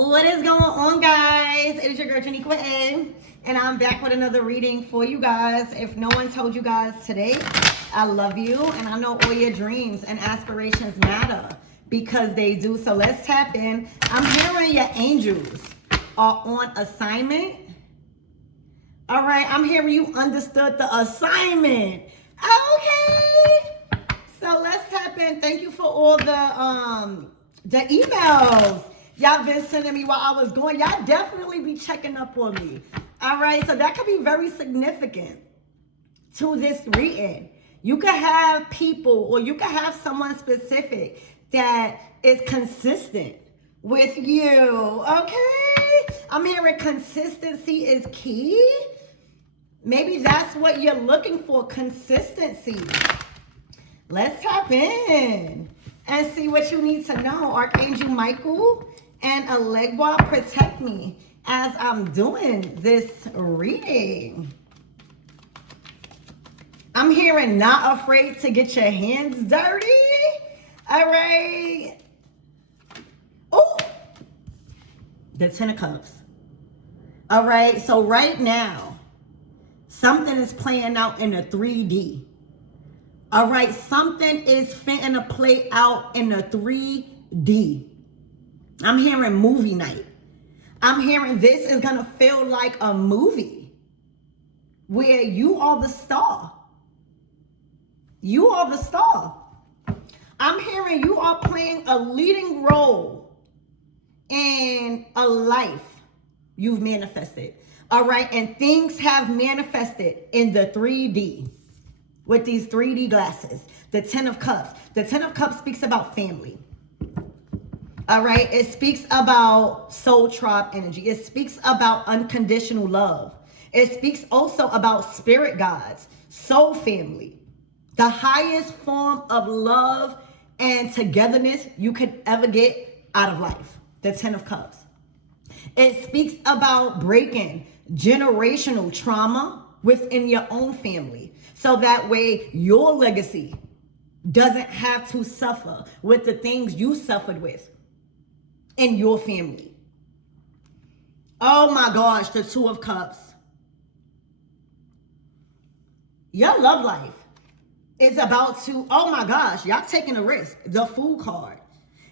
What is going on, guys? It is your girl Janiqua A, and I'm back with another reading for you guys. If no one told you guys today, I love you, and I know all your dreams and aspirations matter because they do. So let's tap in. I'm hearing your angels are on assignment. All right, I'm hearing you understood the assignment. Okay, so let's tap in. Thank you for all the emails y'all been sending me while I was going. Y'all definitely be checking up on me. All right, so that could be very significant to this reading. You could have people, or you could have someone specific that is consistent with you. Okay, I'm hearing consistency is key. Maybe that's what you're looking for, consistency. Let's tap in and see what you need to know. Archangel Michael and Elegua, protect me as I'm doing this reading. I'm hearing not afraid to get your hands dirty. All right. Oh, the Ten of Cups. All right, so right now, something is playing out in a 3D. All right, something is fitting to play out in a 3D. I'm hearing movie night. I'm hearing this is going to feel like a movie where you are the star. You are the star. I'm hearing you are playing a leading role in a life you've manifested. All right, and things have manifested in the 3D with these 3D glasses. The Ten of Cups. The Ten of Cups speaks about family. All right, it speaks about soul tribe energy. It speaks about unconditional love. It speaks also about spirit guides, soul family, the highest form of love and togetherness you could ever get out of life. The Ten of Cups. It speaks about breaking generational trauma within your own family, so that way your legacy doesn't have to suffer with the things you suffered with in your family. Oh my gosh, the Two of Cups. Your love life is about to, oh my gosh, y'all taking a risk. The Fool card.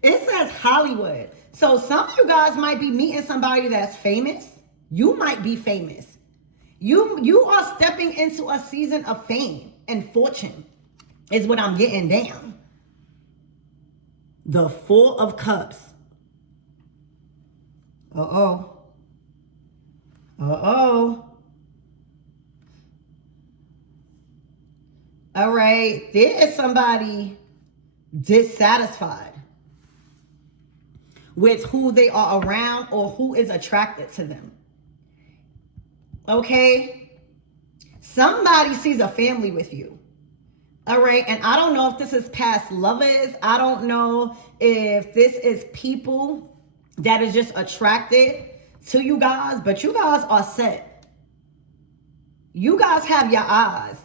It says Hollywood. So some of you guys might be meeting somebody that's famous. You might be famous. You are stepping into a season of fame and fortune is what I'm getting down. The Four of Cups. Uh-oh. Uh-oh. All right. There is somebody dissatisfied with who they are around or who is attracted to them. Okay? Somebody sees a family with you. All right? And I don't know if this is past lovers. I don't know if this is people that is just attracted to you guys, but you guys are set. You guys have your eyes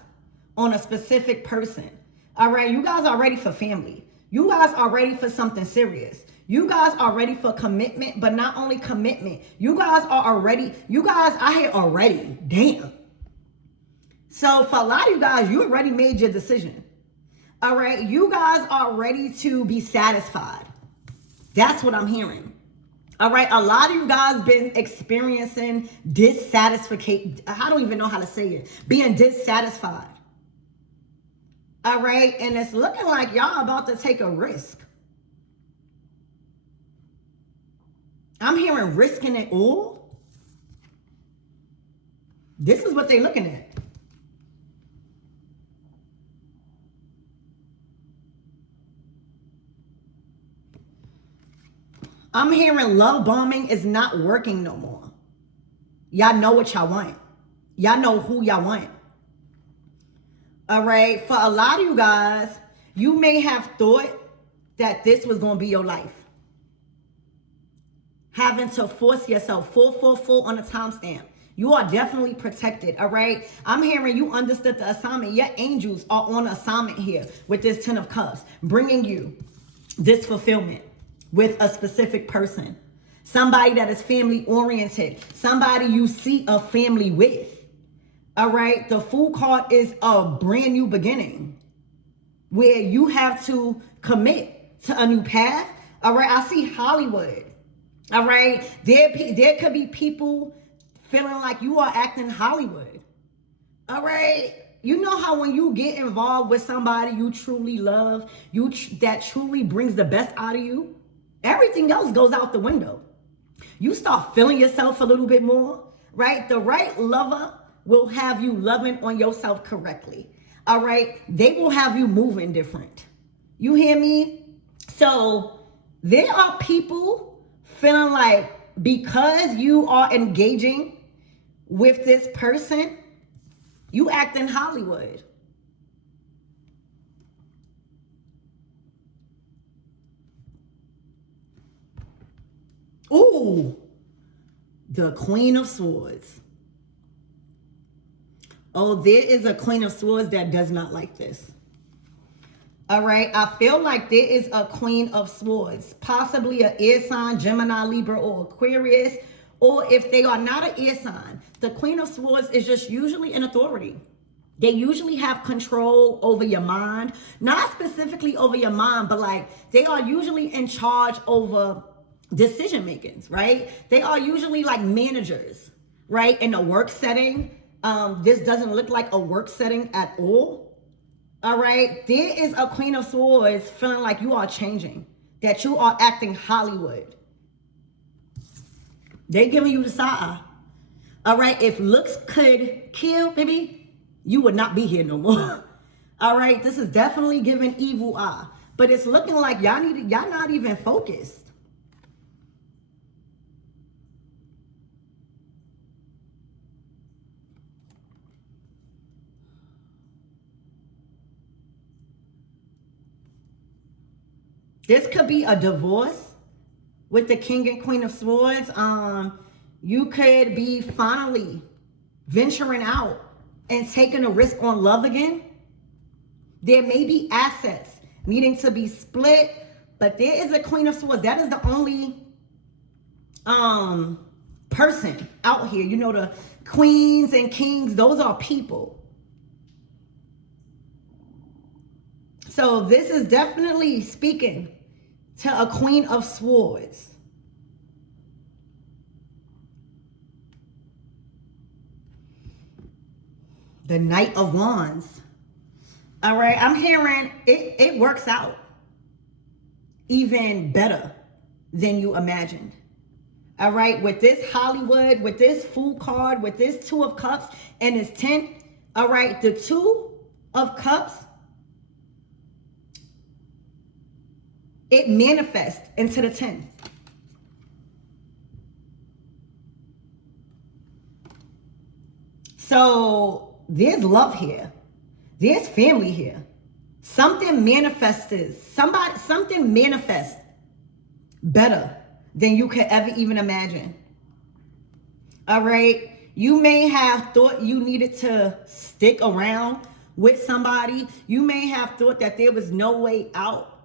on a specific person. All right? You guys are ready for family. You guys are ready for something serious. You guys are ready for commitment, but not only commitment. You guys are already, you guys out here already. Damn. So for a lot of you guys, you already made your decision. All right. You guys are ready to be satisfied. That's what I'm hearing. All right. A lot of you guys been experiencing dissatisfaction. I don't even know how to say it. Being dissatisfied. All right. And it's looking like y'all about to take a risk. I'm hearing risking it all. This is what they're looking at. I'm hearing love bombing is not working no more. Y'all know what y'all want. Y'all know who y'all want. All right. For a lot of you guys, you may have thought that this was going to be your life. Having to force yourself full on a timestamp. You are definitely protected, all right? I'm hearing you understood the assignment. Your angels are on assignment here with this Ten of Cups, bringing you this fulfillment with a specific person. somebody that is family oriented, somebody you see a family with. All right, the Fool card is a brand new beginning where you have to commit to a new path. All right, I see Hollywood. All right, there could be people feeling like you are acting Hollywood. All right, you know how when you get involved with somebody you truly love, that truly brings the best out of you, everything else goes out the window. You start feeling yourself a little bit more, right? The right lover will have you loving on yourself correctly. All right, they will have you moving different. You hear me? So there are people feeling like because you are engaging with this person, you act in Hollywood. Ooh, the Queen of Swords. Oh, there is a Queen of Swords that does not like this. All right, I feel like there is a Queen of Swords, possibly an air sign, Gemini, Libra, or Aquarius. Or if they are not an air sign, the Queen of Swords is just usually an authority. They usually have control over your mind, not specifically over your mind, but like they are usually in charge over decision makings, right? They are usually like managers, right? In a work setting. This doesn't look like a work setting at all. All right, there is a Queen of Swords feeling like you are changing, that you are acting Hollywood. They're giving you the side eye. All right, if looks could kill, baby, you would not be here no more. All right, this is definitely giving evil eye, but it's looking like y'all not even focused. This could be a divorce with the King and Queen of Swords. You could be finally venturing out and taking a risk on love again. There may be assets needing to be split, but there is a Queen of Swords. That is the only person out here. You know, the queens and kings, those are people. So this is definitely speaking to a Queen of Swords. The Knight of Wands. All right, I'm hearing it works out even better than you imagined. All right, with this Hollywood, with this Fool card, with this Two of Cups and this 10. All right, the Two of Cups, it manifests into the 10. So there's love here. There's family here. Something something manifests better than you could ever even imagine. All right. You may have thought you needed to stick around with somebody. You may have thought that there was no way out.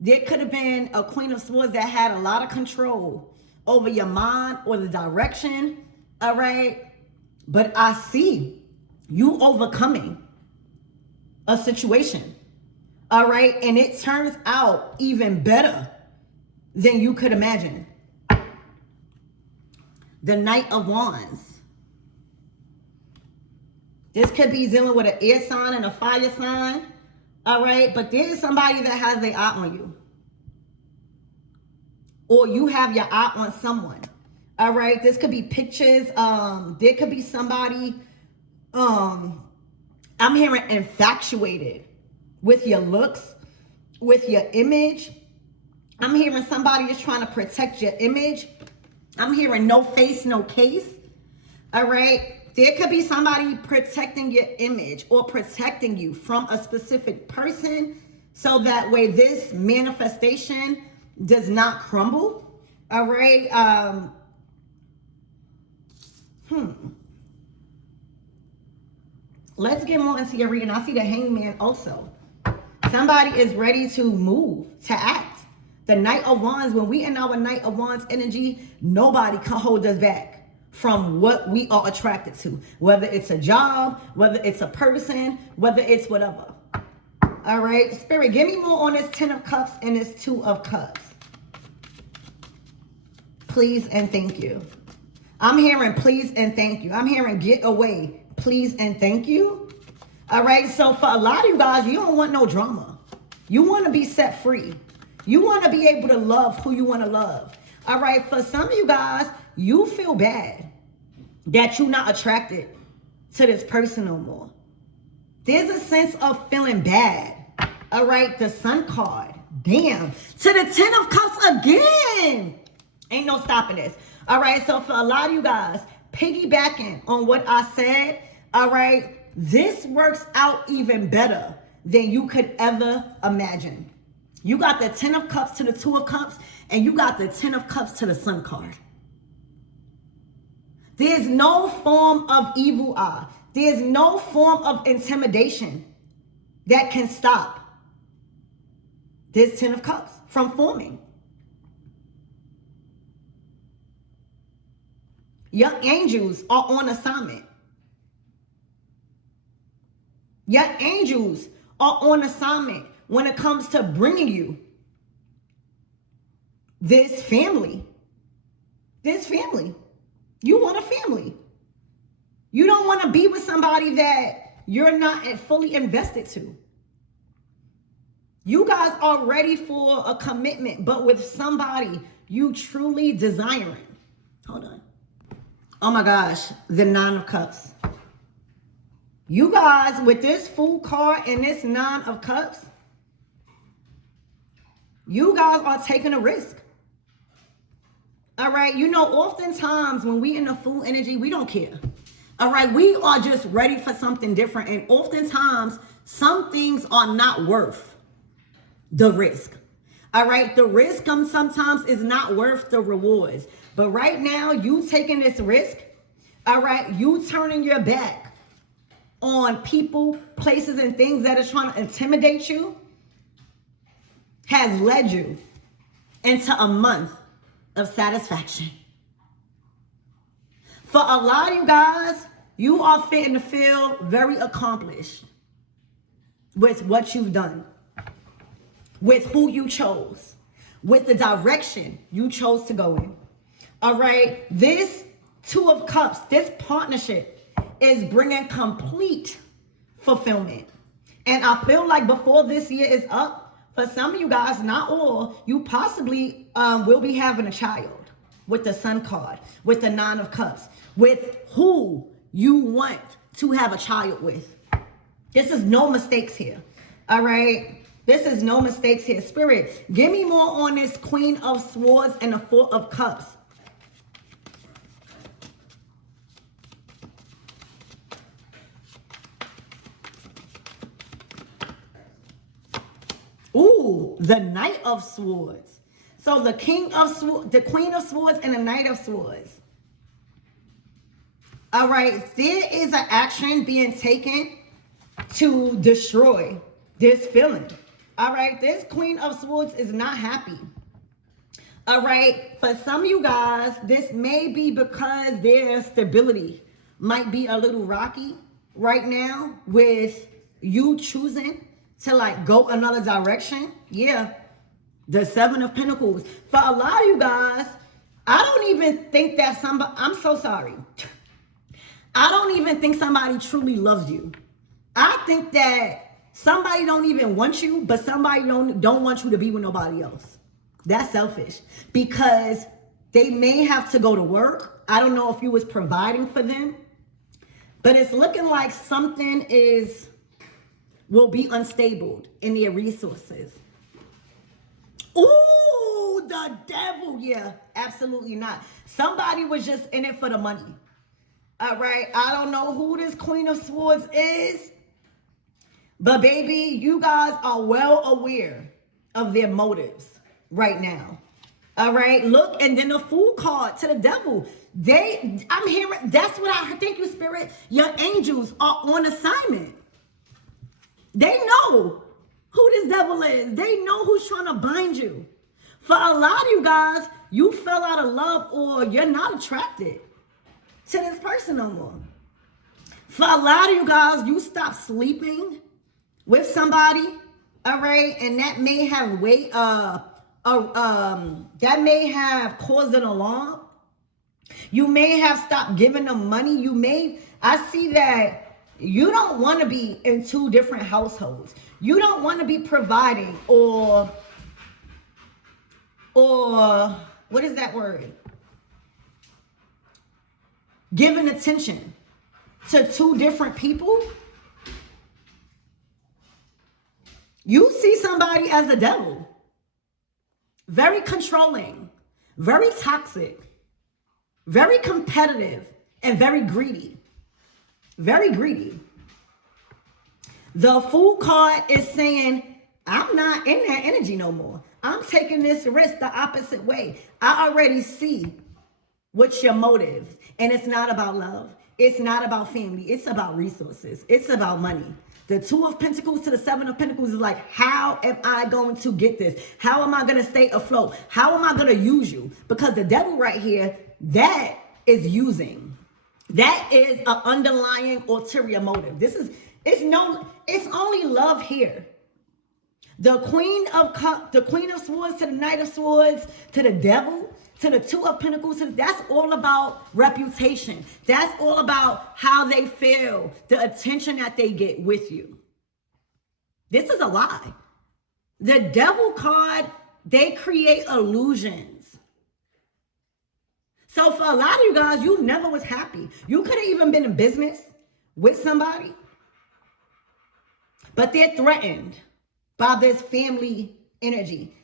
There could have been a Queen of Swords that had a lot of control over your mind or the direction, all right? But I see you overcoming a situation, all right? And it turns out even better than you could imagine. The Knight of Wands. This could be dealing with an air sign and a fire sign. All right, but there is somebody that has their eye on you. Or you have your eye on someone. All right, this could be pictures. There could be somebody, I'm hearing infatuated with your looks, with your image. I'm hearing somebody is trying to protect your image. I'm hearing no face, no case. All right. There could be somebody protecting your image or protecting you from a specific person so that way this manifestation does not crumble. All right. Let's get more into your reading. I see the Hangman also. Somebody is ready to move, to act. The Knight of Wands, when we in our Knight of Wands energy, nobody can hold us back from what we are attracted to. Whether it's a job, whether it's a person, whether it's whatever. All right, Spirit, give me more on this 10 of Cups and this 2 of Cups. Please and thank you. I'm hearing please and thank you. I'm hearing get away, please and thank you. All right, so for a lot of you guys, you don't want no drama. You want to be set free. You want to be able to love who you want to love. All right, for some of you guys, you feel bad that you're not attracted to this person no more. There's a sense of feeling bad. All right, the Sun card. Damn. To the 10 of Cups again. Ain't no stopping this. All right, so for a lot of you guys, piggybacking on what I said, all right, this works out even better than you could ever imagine. You got the 10 of Cups to the 2 of Cups, and you got the 10 of Cups to the Sun card. There's no form of evil eye. There's no form of intimidation that can stop this 10 of Cups from forming. Your angels are on assignment. Your angels are on assignment when it comes to bringing you this family. This family. You want a family. You don't want to be with somebody that you're not fully invested to. You guys are ready for a commitment, but with somebody you truly desiring. Hold on. Oh my gosh, the 9 of Cups. You guys, with this Fool card and this 9 of Cups, you guys are taking a risk. All right, you know, oftentimes when we in the Fool energy, we don't care. All right, we are just ready for something different. And oftentimes, some things are not worth the risk. All right, the risk sometimes is not worth the rewards. But right now, you taking this risk, all right, you turning your back on people, places, and things that are trying to intimidate you has led you into a month of satisfaction. For a lot of you guys, you are fitting to feel very accomplished with what you've done, with who you chose, with the direction you chose to go in. All right, this 2 of Cups, this partnership is bringing complete fulfillment. And I feel like before this year is up, for some of you guys, not all, you possibly will be having a child with the Sun card, with the 9 of Cups, with who you want to have a child with. This is no mistakes here. All right, this is no mistakes here. Spirit, give me more on this Queen of Swords and the 4 of Cups. Ooh, the Knight of Swords. So the King of Swords, the Queen of Swords, and the Knight of Swords. All right, there is an action being taken to destroy this feeling. All right, this Queen of Swords is not happy. All right, for some of you guys, this may be because their stability might be a little rocky right now with you choosing to like go another direction. Yeah, the 7 of Pentacles. For a lot of you guys, I don't even think that somebody, I'm so sorry. I don't even think somebody truly loves you. I think that somebody don't even want you, but somebody don't want you to be with nobody else. That's selfish because they may have to go to work. I don't know if you was providing for them, but it's looking like something will be unstable in their resources. Ooh, the devil. Yeah, absolutely not. Somebody was just in it for the money. All right, I don't know who this Queen of Swords is, but baby, you guys are well aware of their motives right now. All right, look, and then the Fool card to the devil. I'm hearing, that's what I thank you, Spirit. Your angels are on assignment. They know who this devil is. They know who's trying to bind you. For a lot of you guys, you fell out of love or you're not attracted to this person no more. For a lot of you guys, you stopped sleeping with somebody, all right, and that may have that may have caused an alarm. You may have stopped giving them money. I see that you don't want to be in two different households. You don't want to be providing or what is that word? Giving attention to two different people. You see somebody as the devil. Very controlling, very toxic, very competitive, and very greedy. Very greedy. The Fool card is saying, I'm not in that energy no more. I'm taking this risk the opposite way. I already see what's your motive. And it's not about love. It's not about family. It's about resources. It's about money. The Two of Pentacles to the Seven of Pentacles is like, how am I going to get this? How am I going to stay afloat? How am I going to use you? Because the devil right here, that is using. That is an underlying ulterior motive. It's only love here. The Queen of Swords to the Knight of Swords to the Devil to the Two of Pentacles. That's all about reputation. That's all about how they feel, the attention that they get with you. This is a lie. The Devil card, they create illusions. So for a lot of you guys, you never was happy. You could have even been in business with somebody, but they're threatened by this family energy.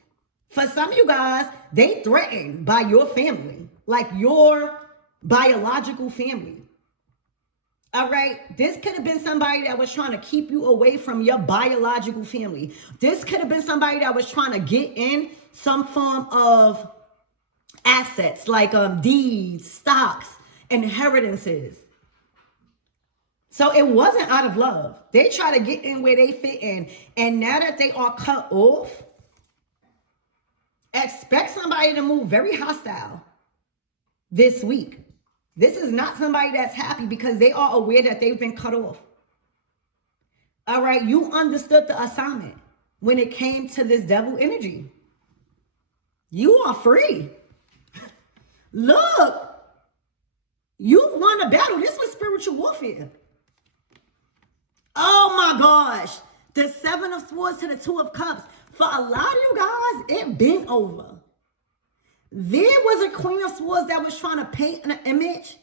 For some of you guys, they threatened by your family, like your biological family. All right, this could have been somebody that was trying to keep you away from your biological family. This could have been somebody that was trying to get in some form of assets like deeds, stocks, inheritances. So it wasn't out of love. They try to get in where they fit in. And now that they are cut off, expect somebody to move very hostile this week. This is not somebody that's happy because they are aware that they've been cut off. All right, you understood the assignment when it came to this devil energy. You are free. Look, you've won a battle. This was spiritual warfare. Oh my gosh. The Seven of Swords to the Two of Cups. For a lot of you guys, it been over. There was a Queen of Swords that was trying to paint an image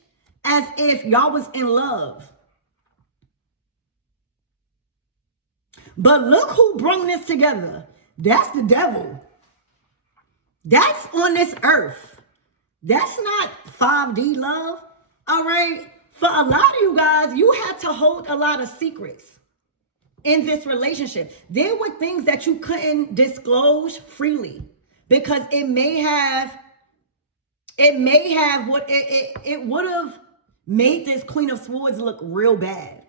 as if y'all was in love. But look who brought this together. That's the devil. That's on this earth. That's not 5D love. All right. For a lot of you guys, you had to hold a lot of secrets in this relationship. There were things that you couldn't disclose freely because it would have made this Queen of Swords look real bad.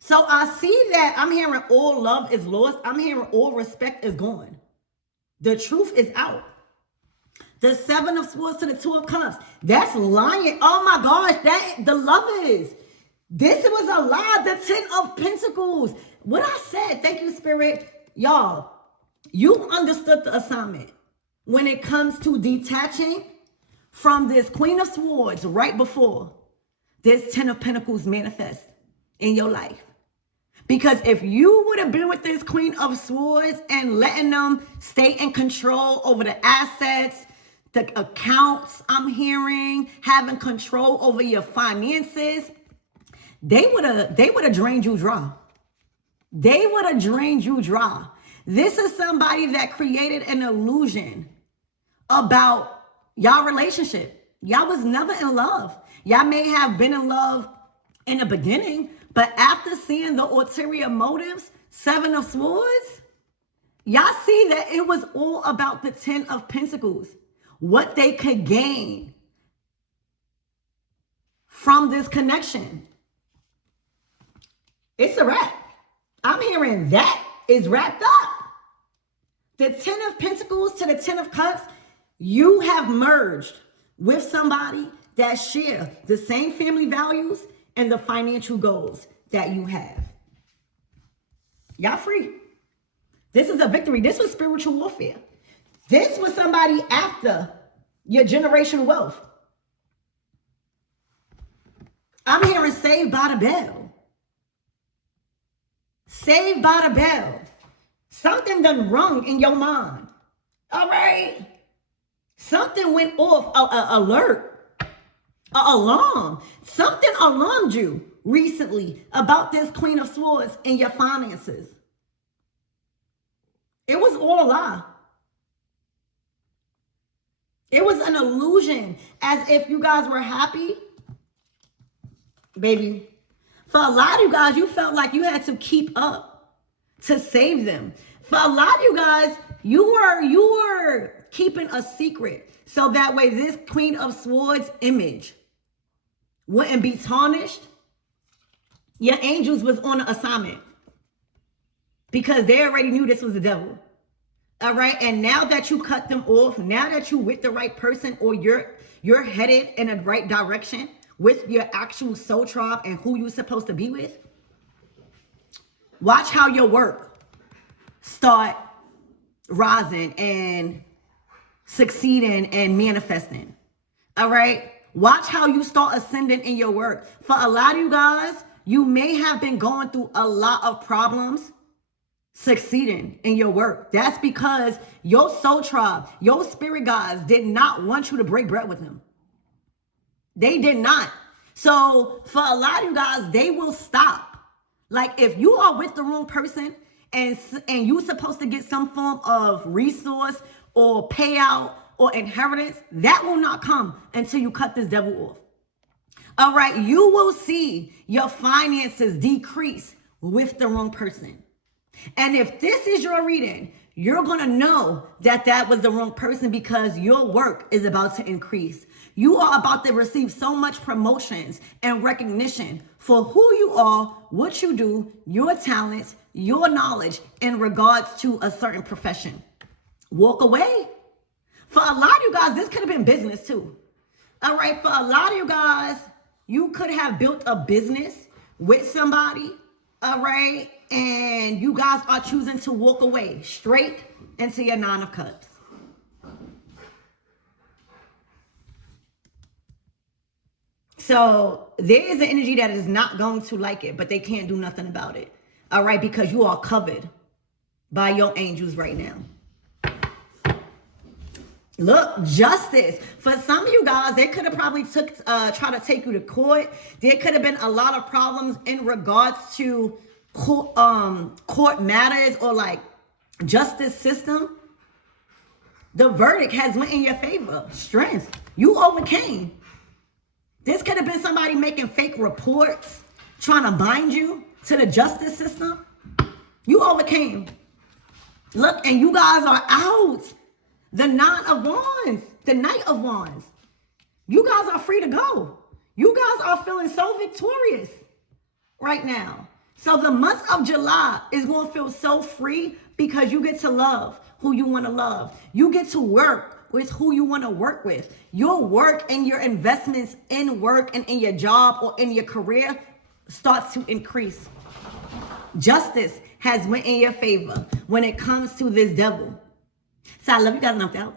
So I see that I'm hearing all love is lost. I'm hearing all respect is gone. The truth is out. The Seven of Swords to the Two of Cups. That's lying. Oh my gosh, the lovers. This was a lie. The Ten of Pentacles. What I said, thank you, Spirit. Y'all, you understood the assignment when it comes to detaching from this Queen of Swords right before this Ten of Pentacles manifest in your life. Because if you would have been with this Queen of Swords and letting them stay in control over the assets, the accounts, I'm hearing, having control over your finances, they would have drained you dry. They would have drained you dry. This is somebody that created an illusion about y'all relationship. Y'all was never in love. Y'all may have been in love in the beginning, but after seeing the ulterior motives, Seven of Swords, y'all see that it was all about the Ten of Pentacles. What they could gain from this connection. It's a wrap. I'm hearing that is wrapped up. The Ten of Pentacles to the Ten of Cups, you have merged with somebody that share the same family values and the financial goals that you have. Y'all free. This is a victory. This was spiritual warfare. This was somebody after your generational wealth. I'm hearing Saved by the Bell. Saved by the Bell. Something done wrong in your mind. All right? Something went off, alert, alarm. Something alarmed you recently about this Queen of Swords and your finances. It was all a lie. It was an illusion, as if you guys were happy. Baby, for a lot of you guys, you felt like you had to keep up to save them. For a lot of you guys, you were keeping a secret so that way this Queen of Swords image wouldn't be tarnished. Your angels was on an assignment because they already knew this was the devil. All right, and now that you cut them off, now that you with the right person, or you're headed in the right direction with your actual soul tribe and who you're supposed to be with, watch how your work start rising and succeeding and manifesting. All right, watch how you start ascending in your work. For a lot of you guys, you may have been going through a lot of problems succeeding in your work. That's because your soul tribe, your spirit guides did not want you to break bread with them. They did not. So for a lot of you guys, they will stop. Like if you are with the wrong person and you're supposed to get some form of resource or payout or inheritance, that will not come until you cut this devil off. All right, you will see your finances decrease with the wrong person. And if this is your reading, you're going to know that that was the wrong person because your work is about to increase. You are about to receive so much promotions and recognition for who you are, what you do, your talents, your knowledge in regards to a certain profession. Walk away. For a lot of you guys, this could have been business too. All right, for a lot of you guys, you could have built a business with somebody, all right? And you guys are choosing to walk away straight into your Nine of Cups. So there is an energy that is not going to like it, but they can't do nothing about it. All right, because you are covered by your angels right now. Look, justice. For some of you guys, they could have probably tried to take you to court. There could have been a lot of problems in regards to court matters or like justice system. The verdict has went in your favor. Strength. You overcame. This could have been somebody making fake reports, trying to bind you to the justice system. You overcame. Look, and you guys are out. The Nine of Wands, the Knight of Wands. You guys are free to go. You guys are feeling so victorious right now. So the month of July is going to feel so free because you get to love who you want to love. You get to work with who you want to work with. Your work and your investments in work and in your job or in your career starts to increase. Justice has went in your favor when it comes to this devil. So I love you guys, knocked out.